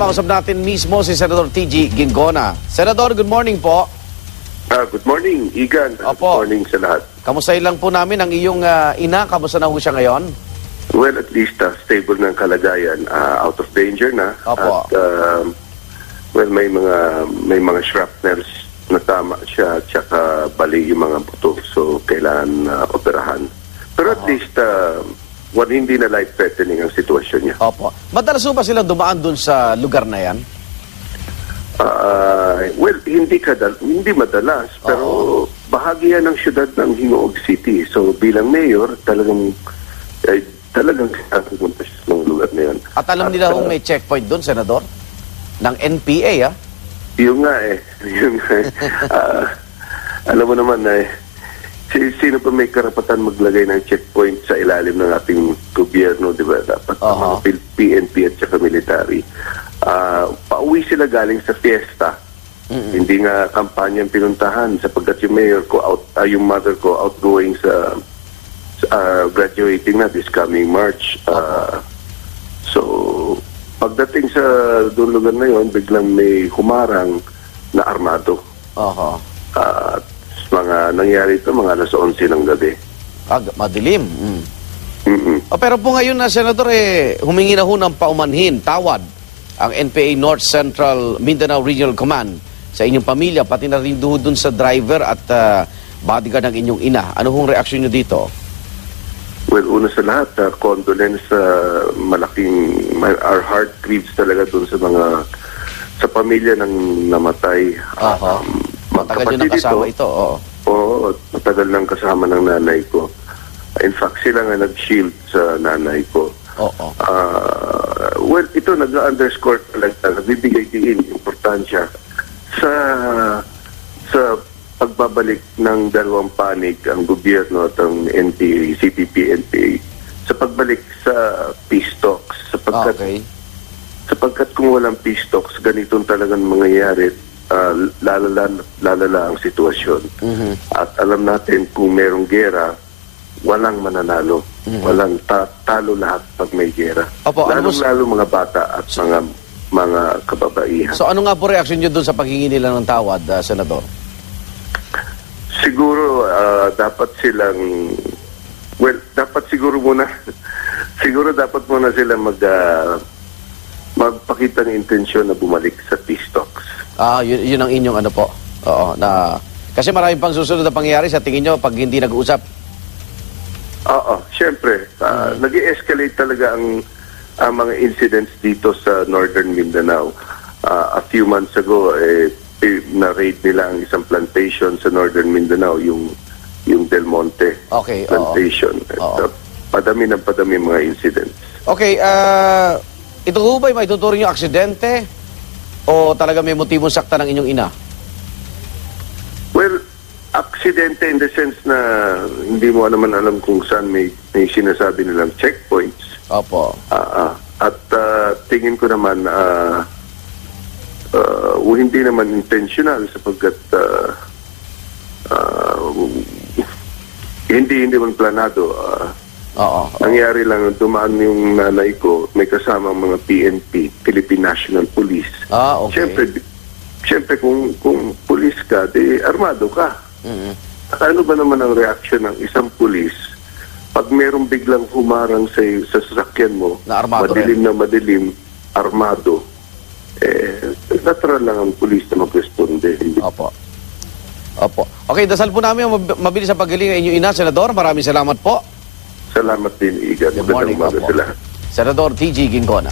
Makausap natin mismo si Senador TG Ginggona. Senador, good morning po. Good morning, Igan. Opo. Good morning sa lahat. Kamustahin lang po namin ang iyong ina. Kamusta na ho siya ngayon? Well, at least stable ng kalagayan. Out of danger na. Opo. At well, may mga shrapnels na tama siya, tsaka bali yung mga buto. So, kailangan operahan. Pero at least, hindi na life-threatening ang sitwasyon niya. Opo. Madalas po ba silang dumaan dun sa lugar na yan? Well, hindi madalas, pero bahagi yan ng syudad ng Hingoog City. So, bilang mayor, talagang pumunta siya sa lugar na yan. At alam nila kung may checkpoint dun, Senador? Ng NPA, ah? Yun nga eh. Alam mo naman sino pa may karapatan maglagay ng checkpoint sa ilalim ng ating gobyerno, di ba? Dapat mga PNP at saka military. Pauwi sila galing sa fiesta. Hindi nga kampanya ang pinuntahan sapagkat yung mayor ko, yung mother ko, outgoing sa graduating na this coming March. So, pagdating sa doon lugar na yon, biglang may humarang na armado. Nangyari ito mga alas 11 ng gabi. Madilim. Pero po ngayon na, Senador, humingi na ho ng paumanhin, tawad, ang NPA North Central Mindanao Regional Command sa inyong pamilya, pati na rin doon sa driver at bodyguard ng inyong ina. Ano hong reaksyon nyo dito? Well, una sa lahat, condolence, our heart grieves talaga doon sa pamilya ng namatay. Matagal nyo nakasama ito. Oo, matagal nang kasama ng nanay ko. In fact, sila nga nag-shield sa nanay ko. Well, ito nag-underscore talaga, nagbibigay din importansya sa pagbabalik ng dalawang panig ang gobyerno at ang NPA, CPP-NPA sa pagbalik sa peace talks. Sapagkat kung walang peace talks, ganitong talagang mangyayari, lalala ang sitwasyon. At alam natin kung merong gera, walang mananalo. Walang talo lahat pag may gera. Lalo mga bata at mga kababaihan. So ano nga po reaksyon nyo doon sa paghingi nila ng tawad, Senador? Siguro dapat silang dapat muna sila magpakita ng intensyon na bumalik sa peace talks. Yun ang inyong ano po. Kasi maraming pang susunod na pangyayari sa tingin nyo pag hindi nag-uusap. Siyempre. Nag-i-escalate talaga ang mga incidents dito sa Northern Mindanao. A few months ago, na-raid nila ang isang plantation sa Northern Mindanao, yung Del Monte plantation. Padami mga incidents. Okay, ito ho ba'y maituturing yung aksidente o talaga may motibong sakta ng inyong ina? Well, aksidente in the sense na hindi mo naman alam kung saan may sinasabi nilang checkpoints. Opo. At tingin ko naman hindi naman intentional sapagkat hindi man planado. Nangyari lang, dumaan yung nanay ko, may kasamang mga PNP, Philippine National Police. Siyempre kung police ka, di armado ka. At ano ba naman ang reaksyon ng isang police pag merong biglang humarang sa sasakyan mo, madilim, armado, natural lang ang police na mag-responde. Opo. Okay, dasal po namin mabilis sa pagaling ng inyong ina, Senador. Maraming salamat po. Salamat din, Igan. Good morning po. Senador TG Ginggona.